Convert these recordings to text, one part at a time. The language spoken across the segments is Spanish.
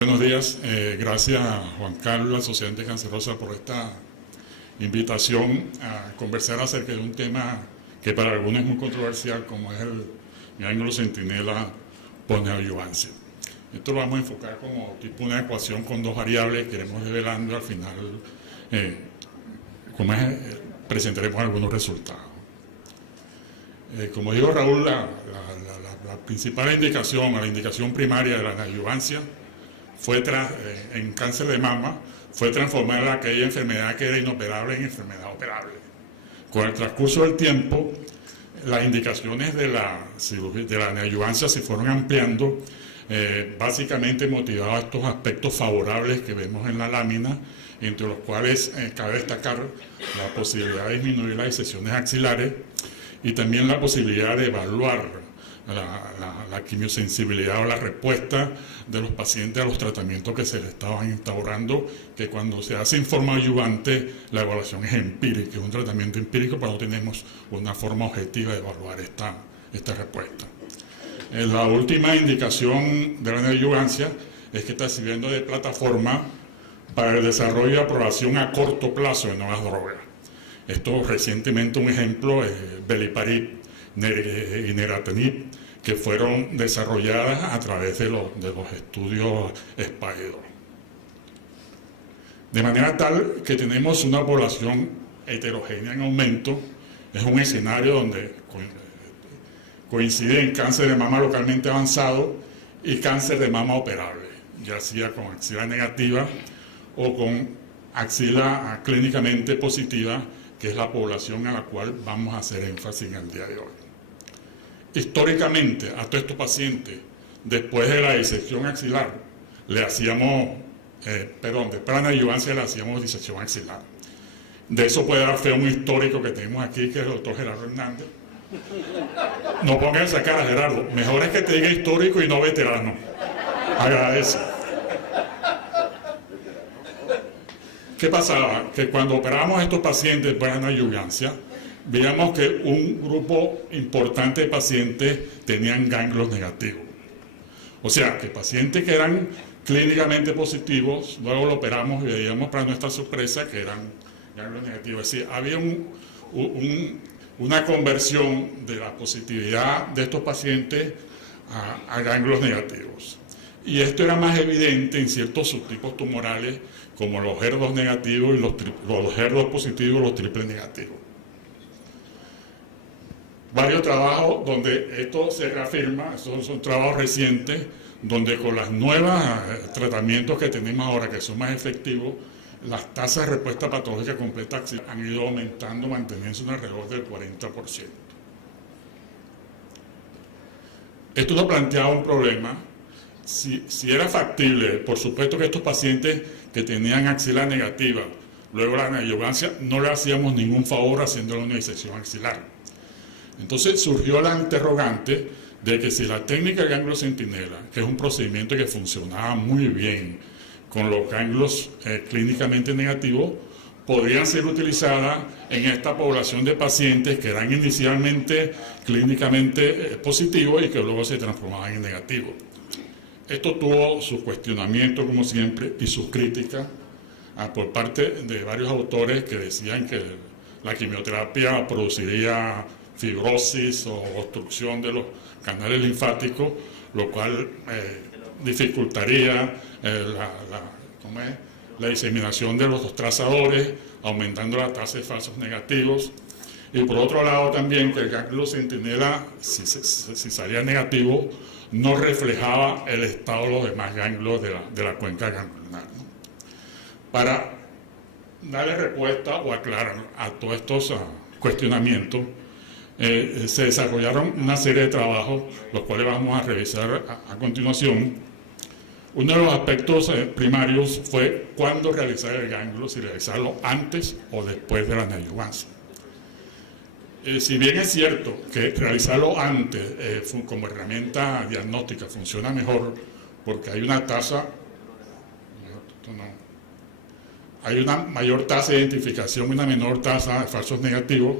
Buenos días, gracias a Juan Carlos, la Sociedad Anticancerosa, por esta invitación a conversar acerca de un tema que para algunos es muy controversial, como es el ganglio centinela post-neoadyuvancia. Esto lo vamos a enfocar como tipo una ecuación con dos variables que iremos develando al final, presentaremos algunos resultados. Como dijo Raúl, la principal indicación, la indicación primaria de la neoadyuvancia en cáncer de mama fue transformar aquella enfermedad que era inoperable en enfermedad operable. Con el transcurso del tiempo, las indicaciones de la neoadyuvancia se fueron ampliando, básicamente motivados a estos aspectos favorables que vemos en la lámina, entre los cuales cabe destacar la posibilidad de disminuir las disesiones axilares y también la posibilidad de evaluar la quimiosensibilidad o la respuesta de los pacientes a los tratamientos que se les estaban instaurando, que cuando se hace en forma adyuvante la evaluación es empírica, es un tratamiento empírico, pero no tenemos una forma objetiva de evaluar esta respuesta. La última indicación de la neoadyuvancia es que está sirviendo de plataforma para el desarrollo y aprobación a corto plazo de nuevas drogas. Esto recientemente un ejemplo es Beliparib y Neratinib, que fueron desarrolladas a través de los estudios Spider. De manera tal que tenemos una población heterogénea en aumento. Es un escenario donde coinciden cáncer de mama localmente avanzado y cáncer de mama operable, ya sea con axila negativa o con axila clínicamente positiva, que es la población a la cual vamos a hacer énfasis en el día de hoy. Históricamente, a todos estos pacientes, después de la disección axilar, le hacíamos, después de la neoadyuvancia le hacíamos disección axilar. De eso puede dar fe un histórico que tenemos aquí, que es el doctor Gerardo Hernández. No pongan esa cara, Gerardo. Mejor es que te diga histórico y no veterano. Agradece. ¿Qué pasaba? Que cuando operábamos a estos pacientes después de la neoadyuvancia, veíamos que un grupo importante de pacientes tenían ganglios negativos. O sea, que pacientes que eran clínicamente positivos, luego lo operamos y veíamos para nuestra sorpresa que eran ganglios negativos. Es decir, había una conversión de la positividad de estos pacientes a ganglios negativos. Y esto era más evidente en ciertos subtipos tumorales, como los HER2 negativos y los HER2 positivos y los triples negativos. Varios trabajos donde esto se reafirma, estos son trabajos recientes, donde con los nuevos tratamientos que tenemos ahora, que son más efectivos, las tasas de respuesta patológica completa han ido aumentando, manteniéndose alrededor del 40%. Esto nos planteaba un problema. Si era factible, por supuesto que estos pacientes que tenían axila negativa, luego la neoadyuvancia, no le hacíamos ningún favor haciéndole una disección axilar. Entonces surgió la interrogante de que si la técnica de ganglio centinela, que es un procedimiento que funcionaba muy bien con los ganglios clínicamente negativos, podrían ser utilizadas en esta población de pacientes que eran inicialmente clínicamente positivos y que luego se transformaban en negativos. Esto tuvo sus cuestionamientos, como siempre, y sus críticas por parte de varios autores que decían que la quimioterapia produciría fibrosis o obstrucción de los canales linfáticos, lo cual dificultaría la diseminación de los trazadores, aumentando la tasa de falsos negativos. Y por otro lado también que el ganglio centinela, si salía negativo, no reflejaba el estado de los demás ganglios de la cuenca ganglionar, ¿no? Para darle respuesta o aclarar a todos estos cuestionamientos, se desarrollaron una serie de trabajos, los cuales vamos a revisar a continuación. Uno de los aspectos primarios fue cuándo realizar el ganglio, si realizarlo antes o después de la neoadyuvancia. Si bien es cierto que realizarlo antes como herramienta diagnóstica funciona mejor porque hay una mayor tasa de identificación y una menor tasa de falsos negativos,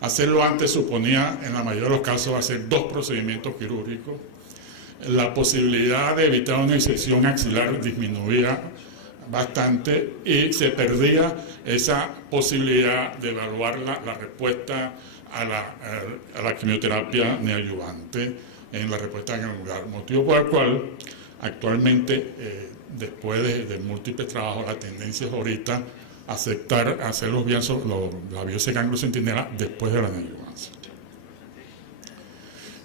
hacerlo antes suponía en la mayoría de los casos hacer 2 procedimientos quirúrgicos la posibilidad de evitar una disección axilar disminuía bastante y se perdía esa posibilidad de evaluar la respuesta a la quimioterapia neoadyuvante en la respuesta granular, motivo por el cual actualmente, después de múltiples trabajos, la tendencia es ahorita aceptar hacer la biopsia de ganglio centinela después de la neoadyuvancia.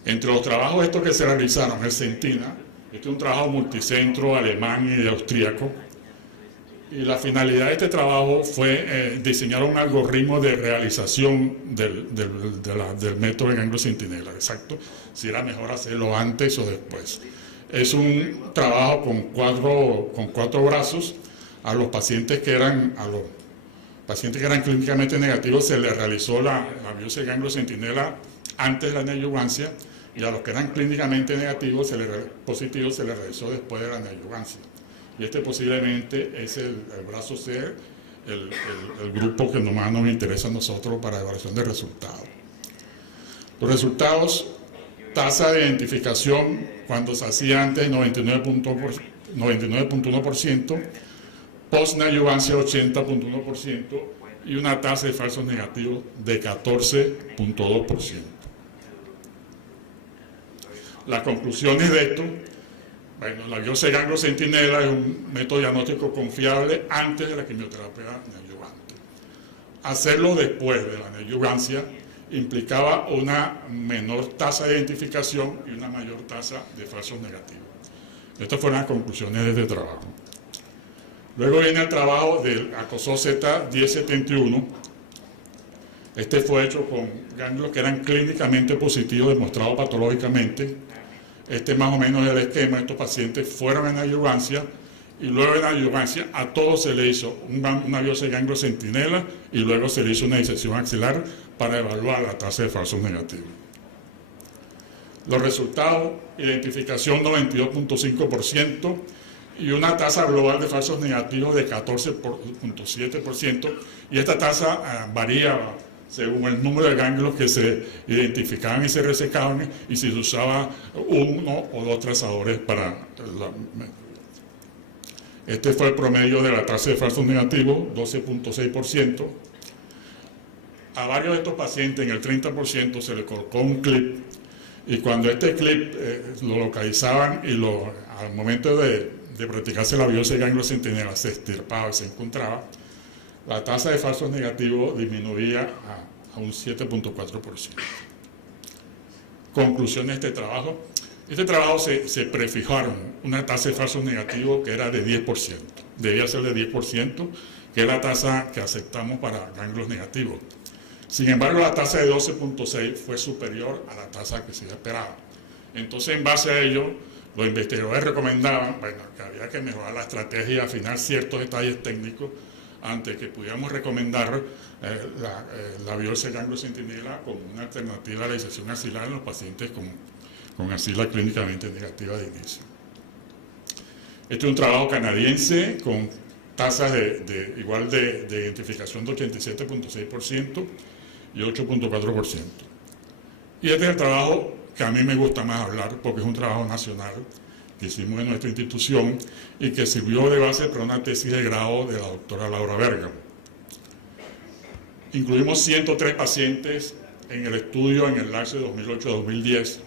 Entre los trabajos estos que se realizaron en Centina, este es un trabajo multicentro alemán y austríaco, y la finalidad de este trabajo fue diseñar un algoritmo de realización del método de ganglio centinela, exacto, si era mejor hacerlo antes o después. Es un trabajo con cuatro brazos. A los pacientes que eran clínicamente negativos se les realizó la biopsia de ganglio centinela antes de la neoadyuvancia, y a los que eran clínicamente positivos se les realizó después de la neoadyuvancia. Y este posiblemente es el brazo C, el grupo que más nos interesa a nosotros para evaluación de resultados. Los resultados, tasa de identificación cuando se hacía antes 99.1%, post-neoadyuvancia 80.1% y una tasa de falsos negativos de 14.2%. Las conclusiones de esto: bueno, la biopsia de ganglio centinela es un método diagnóstico confiable antes de la quimioterapia neoadyuvante. Hacerlo después de la neoadyuvancia implicaba una menor tasa de identificación y una mayor tasa de falsos negativos. Estas fueron las conclusiones de este trabajo. Luego viene el trabajo del ACOSO Z1071. Este fue hecho con ganglios que eran clínicamente positivos, demostrados patológicamente. Este más o menos es el esquema. Estos pacientes fueron en adyuvancia y luego en adyuvancia a todos se le hizo una biopsia de ganglio centinela y luego se le hizo una disección axilar para evaluar la tasa de falsos negativos. Los resultados: identificación 92.5% y una tasa global de falsos negativos de 14.7%, y esta tasa varía según el número de ganglios que se identificaban y se resecaban y si se usaba uno o dos trazadores para Este fue el promedio de la tasa de falsos negativos, 12.6%. A varios de estos pacientes, en el 30%, se le colocó un clip, y cuando este clip lo localizaban y al momento de practicarse la biopsia de ganglio centinela se extirpaba y se encontraba, la tasa de falsos negativos disminuía a un 7.4%. Conclusión de este trabajo: este trabajo se prefijaron una tasa de falsos negativos que era de 10%, debía ser de 10%, que es la tasa que aceptamos para ganglios negativos. Sin embargo, la tasa de 12.6 fue superior a la tasa que se esperaba. Entonces, en base a ello, los investigadores recomendaban, que había que mejorar la estrategia y afinar ciertos detalles técnicos antes que pudiéramos recomendar la biopsia de ganglio centinela como una alternativa a la disección axilar en los pacientes con axila clínicamente negativa de inicio. Este es un trabajo canadiense con tasas igual de identificación de 87.6% y 8.4%. Y este es el trabajo que a mí me gusta más hablar porque es un trabajo nacional que hicimos en nuestra institución y que sirvió de base para una tesis de grado de la doctora Laura Berga. Incluimos 103 pacientes en el estudio en el lapso de 2008-2010.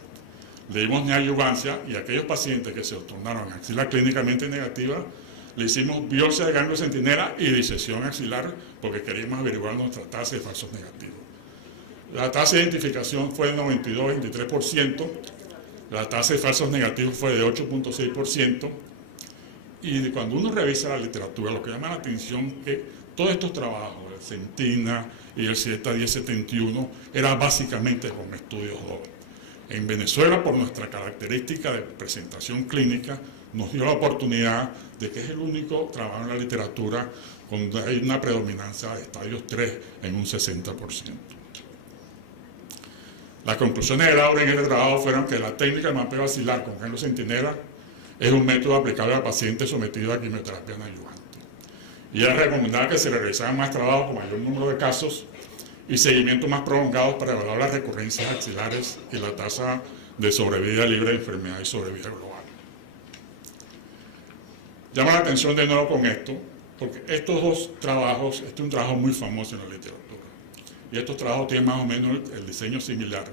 Le dimos neoadyuvancia y a aquellos pacientes que se tornaron axila clínicamente negativa le hicimos biopsia de ganglio centinela y disección axilar porque queríamos averiguar nuestra tasa de falsos negativos. La tasa de identificación fue de 92-23%, la tasa de falsos negativos fue de 8.6%, y cuando uno revisa la literatura, lo que llama la atención es que todos estos trabajos, el Centina y el Z1071, era básicamente con estudios dobles. En Venezuela, por nuestra característica de presentación clínica, nos dio la oportunidad de que es el único trabajo en la literatura donde hay una predominancia de estadios 3 en un 60%. Las conclusiones de Laura en este trabajo fueron que la técnica de mapeo axilar con ganglio centinela es un método aplicable al paciente sometido a quimioterapia neoadyuvante. Y ella recomendaba que se realizaran más trabajos con mayor número de casos y seguimientos más prolongados para evaluar las recurrencias axilares y la tasa de sobrevida libre de enfermedad y sobrevida global. Llama la atención de nuevo con esto, porque estos dos trabajos, este es un trabajo muy famoso en la literatura, y estos trabajos tienen más o menos el diseño similar,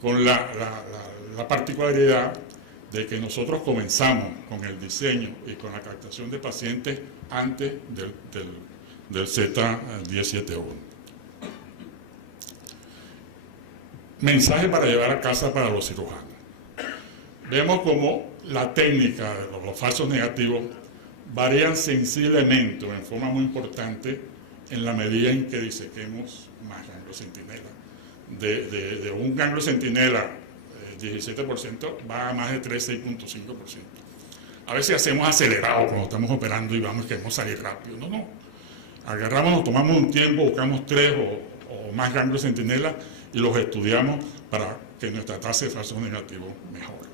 con la particularidad de que nosotros comenzamos con el diseño y con la captación de pacientes antes del Z1071. Mensaje para llevar a casa para los cirujanos. Vemos como la técnica de los falsos negativos varían sensiblemente o en forma muy importante en la medida en que disequemos más ganglios centinela. De un ganglio centinela 17% va a más de 6.5%. A veces hacemos acelerado cuando estamos operando y vamos, queremos salir rápido. No. Agarramos, nos tomamos un tiempo, buscamos 3 o más ganglios centinela y los estudiamos para que nuestra tasa de falsos negativos mejore.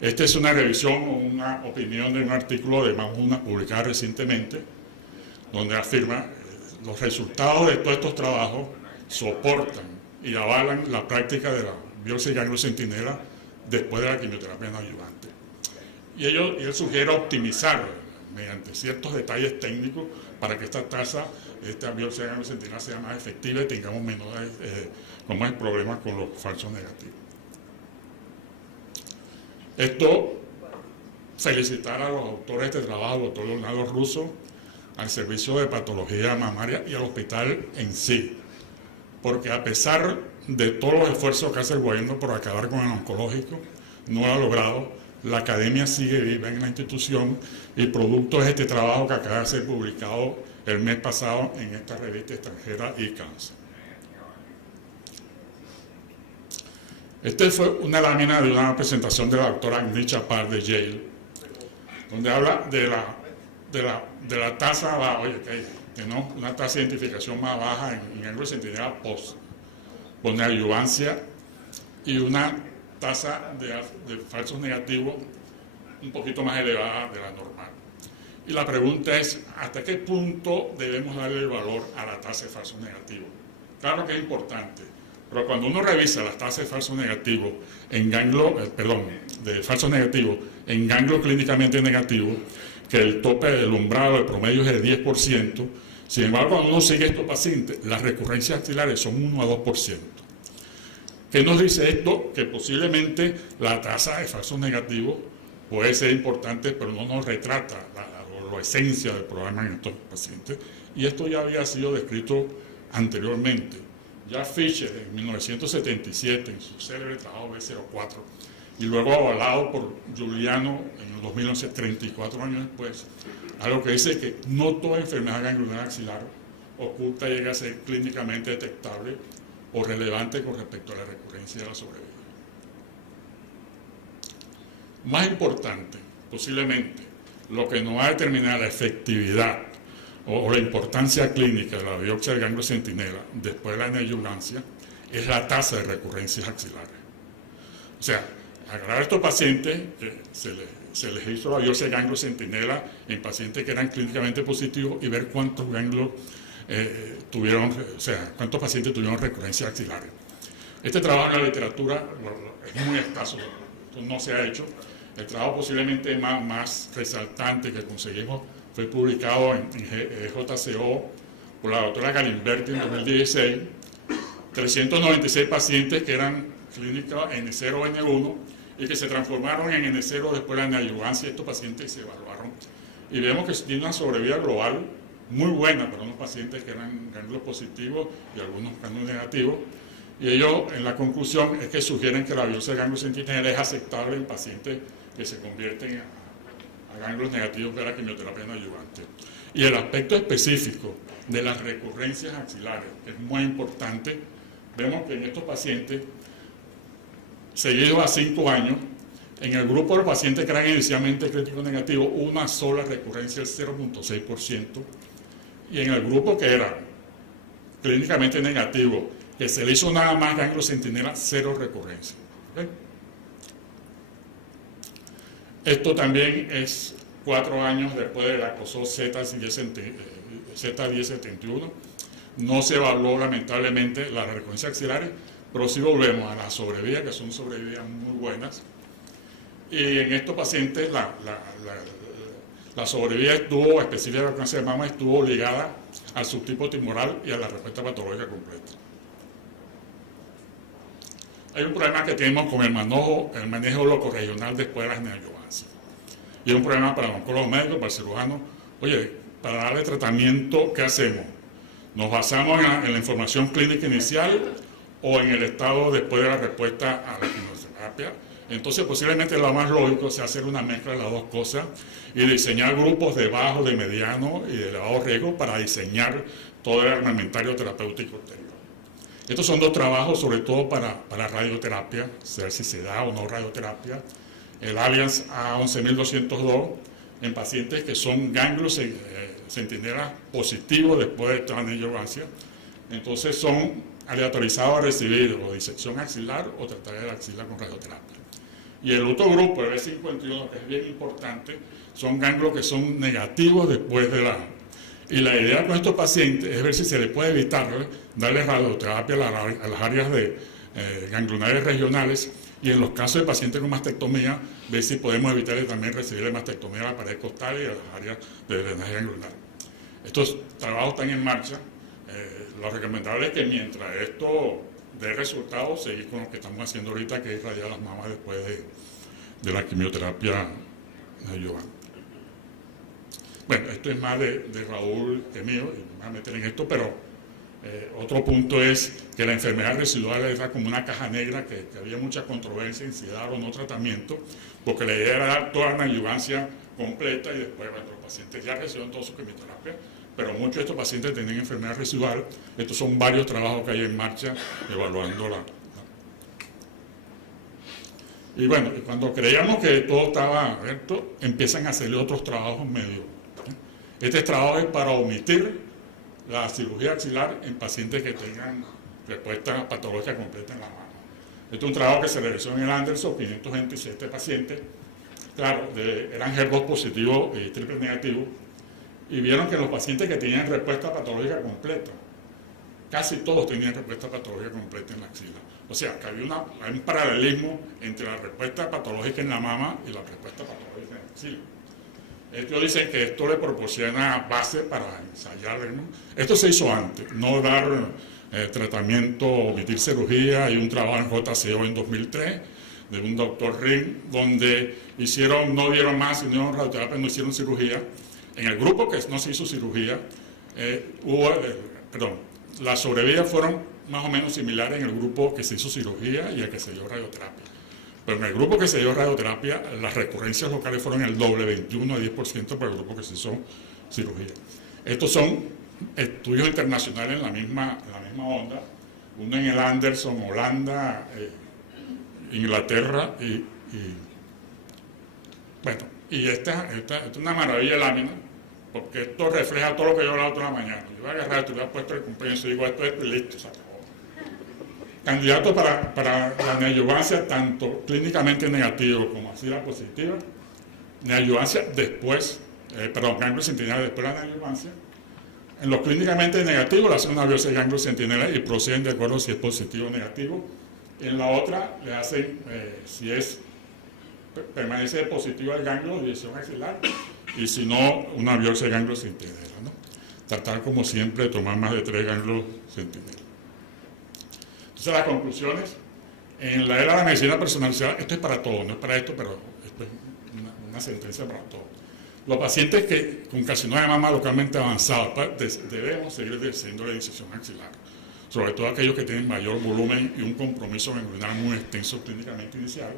Esta es una revisión o una opinión de un artículo de Mahmouna publicado recientemente, donde afirma los resultados de todos estos trabajos soportan y avalan la práctica de la biopsia de ganglio centinela después de la quimioterapia ayudante. Y él sugiere optimizar mediante ciertos detalles técnicos para que esta tasa, esta biopsia de ganglio centinela sea más efectiva y tengamos menos problemas con los falsos negativos. Esto, felicitar a los autores de este trabajo, al doctor Leonardo Russo, al Servicio de Patología Mamaria y al hospital en sí, porque a pesar de todos los esfuerzos que hace el gobierno por acabar con el oncológico, no lo ha logrado. La academia sigue viva en la institución y producto de este trabajo que acaba de ser publicado el mes pasado en esta revista extranjera eCancer. Esta fue una lámina de una presentación de la doctora Agni Chapar de Yale, donde habla de la tasa baja, una tasa de identificación más baja en ganglio centinela post neoadjuvancia y una tasa de falsos negativos un poquito más elevada de la normal. Y la pregunta es, ¿hasta qué punto debemos darle el valor a la tasa de falsos negativos? Claro que es importante, pero cuando uno revisa las tasas de falsos negativos en ganglio, de falsos negativos en ganglio clínicamente negativo, que el tope del umbral, el promedio es de 10%, sin embargo, cuando uno sigue a estos pacientes, las recurrencias axilares son 1 a 2%. ¿Qué nos dice esto? Que posiblemente la tasa de falsos negativos puede ser importante, pero no nos retrata la esencia del problema en estos pacientes. Y esto ya había sido descrito anteriormente. Ya Fischer en 1977, en su célebre trabajo B04, y luego avalado por Giuliano en el 2011, 34 años después, algo que dice que no toda enfermedad ganglionar axilar oculta llega a ser clínicamente detectable o relevante con respecto a la recurrencia de la sobrevida. Más importante, posiblemente, lo que nos va a determinar la efectividad o la importancia clínica de la biopsia del ganglio centinela después de la neoadjuvancia es la tasa de recurrencias axilares. O sea, agarrar a estos pacientes que se les hizo la biopsia de ganglio centinela en pacientes que eran clínicamente positivos y ver cuántos ganglios cuántos pacientes tuvieron recurrencias axilares. Este trabajo en la literatura es muy escaso, no se ha hecho. El trabajo posiblemente más resaltante que conseguimos fue publicado en JCO por la doctora Galimberti en 2016, 396 pacientes que eran clínicos N0 N1 y que se transformaron en N0 después de la neoadjuvancia. Estos pacientes se evaluaron y vemos que tiene una sobrevida global muy buena para unos pacientes que eran ganglios positivos y algunos ganglios negativos. Y ellos, en la conclusión, es que sugieren que la biopsia de ganglio centinela es aceptable en pacientes que se convierten a ganglios negativos de la quimioterapia adyuvante. Y el aspecto específico de las recurrencias axilares es muy importante. Vemos que en estos pacientes, seguidos a 5 años, en el grupo de los pacientes que eran inicialmente críticos negativos, una sola recurrencia, el 0.6%, y en el grupo que era clínicamente negativo, que se le hizo nada más ganglio centinela, 0 recurrencia. ¿Okay? Esto también es 4 años después del acoso Z1071. No se evaluó lamentablemente las recurrencias axilares, pero si volvemos a las sobrevidas, que son sobrevidas muy buenas, y en estos pacientes la sobrevida estuvo, específica del cáncer de mama, estuvo ligada al subtipo tumoral y a la respuesta patológica completa. Hay un problema que tenemos con el manejo locorregional después de las neoadjuvancias. Y es un problema para el oncólogo médico, para el cirujano. Oye, para darle tratamiento, ¿qué hacemos? ¿Nos basamos en la información clínica inicial o en el estado después de la respuesta a la quimioterapia? Entonces, posiblemente lo más lógico sea hacer una mezcla de las dos cosas y diseñar grupos de bajo, de mediano y de elevado riesgo para diseñar todo el armamentario terapéutico anterior. Estos son dos trabajos, sobre todo para radioterapia, saber si se da o no radioterapia. El Alliance A11202 en pacientes que son ganglios centinelas positivos después de toda neoadjuvancia. Entonces son aleatorizados a recibir o disección axilar o tratar de la axila con radioterapia. Y el otro grupo, el B51, que es bien importante, son ganglios que son negativos después de la... Y la idea con estos pacientes es ver si se les puede evitar darle radioterapia a las áreas ganglionares regionales y en los casos de pacientes con mastectomía, ver si podemos evitarle también recibir mastectomía a la pared costal y a las áreas de drenaje ganglionar. Estos trabajos están en marcha. Lo recomendable es que mientras esto dé resultados, seguir con lo que estamos haciendo ahorita, que es irradiar las mamas después de la quimioterapia neoadjuvante. Bueno, esto es más de Raúl que mío, y me voy a meter en esto, pero otro punto es que la enfermedad residual era como una caja negra que había mucha controversia en si dar o no tratamiento, porque la idea era dar toda la neoadjuvancia completa y después, bueno, los pacientes ya recibieron toda su quimioterapia, pero muchos de estos pacientes tenían enfermedad residual. Estos son varios trabajos que hay en marcha evaluando Y bueno, cuando creíamos que todo estaba abierto, empiezan a hacerle otros trabajos medio. Este trabajo es para omitir la cirugía axilar en pacientes que tengan respuesta patológica completa en la mama. Este es un trabajo que se realizó en el Anderson, 527 pacientes. Claro, eran HER2 positivos y triple negativos. Y vieron que los pacientes que tenían respuesta patológica completa, casi todos tenían respuesta patológica completa en la axila. O sea, que había un paralelismo entre la respuesta patológica en la mama y la respuesta patológica en la axila. Ellos dicen que esto le proporciona base para ensayar, ¿no? Esto se hizo antes, no dar tratamiento, omitir cirugía. Hay un trabajo en JCO en 2003 de un doctor Ring, donde no dieron más, no radioterapia, no hicieron cirugía. En el grupo que no se hizo cirugía, las sobrevidas fueron más o menos similares en el grupo que se hizo cirugía y el que se dio radioterapia. Pero en el grupo que se dio radioterapia, las recurrencias locales fueron el doble, 21 a 10% para el grupo que se hizo cirugía. Estos son estudios internacionales en la misma onda, uno en el Anderson, Holanda, Inglaterra, y esta es una maravilla de lámina, porque esto refleja todo lo que yo he hablado toda la mañana. Yo voy a agarrar, te voy a puesto el cumpleaños y digo esto y listo, se acabó. Candidato para la neoadjuvancia, tanto clínicamente negativo como axila positiva, neoadjuvancia después, ganglio centinela después de la neoadjuvancia. En los clínicamente negativos le hacen una biopsia de ganglio centinela y proceden de acuerdo si es positivo o negativo. En la otra le hacen, si permanece positivo el ganglio, división axilar, y si no, una biopsia de ganglio centinela, ¿no? Tratar, como siempre, de tomar más de 3 ganglios centinela. Entonces, las conclusiones. En la era de la medicina personalizada, esto es para todo, no es para esto, pero esto es una sentencia para todo. Los pacientes con carcinoma de mama localmente avanzado, debemos seguir haciendo la disección axilar, sobre todo aquellos que tienen mayor volumen y un compromiso ganglionar muy extenso clínicamente inicial.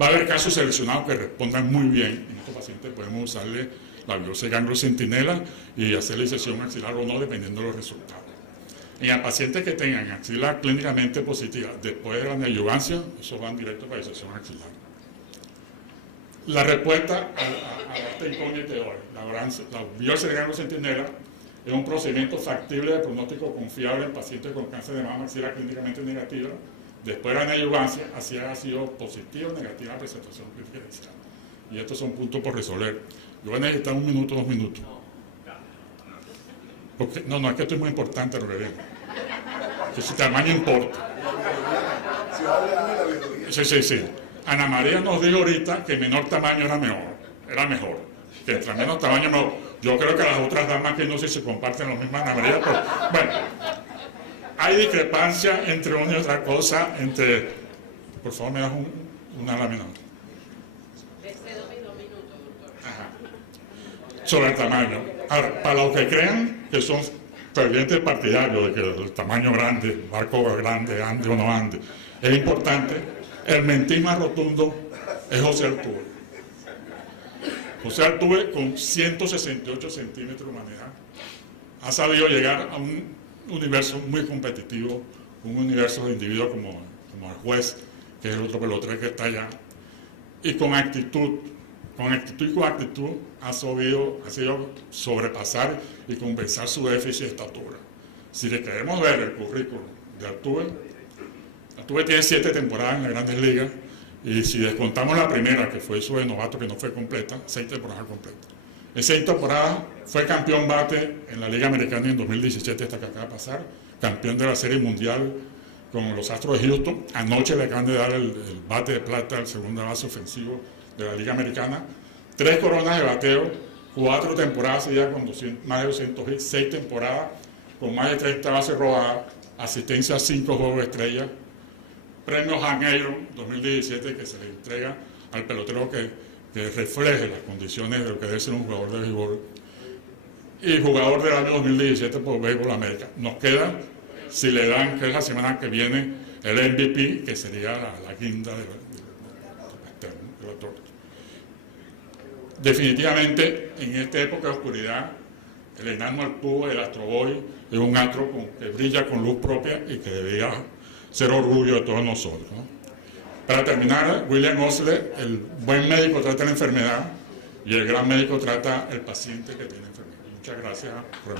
Va a haber casos seleccionados que respondan muy bien. En estos pacientes podemos usarle la biopsia de ganglio centinela y hacer la disección axilar o no, dependiendo de los resultados. En los pacientes que tengan axila clínicamente positiva después de la neoadjuvancia, esos van directo para disección axilar. La respuesta a esta incógnita de hoy, la biopsia de ganglio centinela es un procedimiento factible de pronóstico confiable en pacientes con cáncer de mama axila clínicamente negativa después de la neoadjuvancia, así haya sido positiva o negativa la presentación clínica inicial. Y estos son puntos por resolver. Yo voy a necesitar 1 minuto, 2 minutos. Porque, no, es que esto es muy importante, Reverendo. Que su tamaño importa. Sí. Ana María nos dijo ahorita que menor tamaño era mejor. Que entre menos tamaño mejor. Yo creo que las otras damas que no sé si comparten lo mismo Ana María, pero bueno. Hay discrepancia entre una y otra cosa, por favor me das una lámina. Sobre el tamaño. Ahora, para los que crean que son fervientes partidarios de que el tamaño grande, barco grande, ande o no ande, es importante, el mentir más rotundo es José Altuve. José Altuve, con 168 centímetros de humanidad, ha sabido llegar a un universo muy competitivo, un universo de individuos como el juez, que es el otro pelotero que está allá, y con actitud ha sabido sobrepasar y compensar su déficit de estatura. Si le queremos ver el currículum de Altuve tiene 7 temporadas en las Grandes Ligas, y si descontamos la primera, que fue su de novato, que no fue completa, 6 temporadas completas. En 6 temporadas fue campeón bate en la Liga Americana en 2017, esta que acaba de pasar, campeón de la Serie Mundial con los Astros de Houston. Anoche le acaban de dar el bate de plata al segundo base ofensivo de la Liga Americana. 3 coronas de bateo, 4 temporadas seguidas con más de 200 hits, 6 temporadas con más de 30 bases robadas, asistencia a 5 juegos de estrella, premio Hank Aaron 2017 que se le entrega al pelotero que refleje las condiciones de lo que debe ser un jugador de béisbol, y jugador del año 2017 por Béisbol América. Nos queda, si le dan, que es la semana que viene, el MVP, que sería la guinda de la torta. Definitivamente, en esta época de oscuridad, el enano Altuve, el Astro Boy, es un astro que brilla con luz propia y que debería ser orgullo de todos nosotros, ¿no? Para terminar, William Osler, el buen médico trata la enfermedad y el gran médico trata el paciente que tiene enfermedad. Muchas gracias por el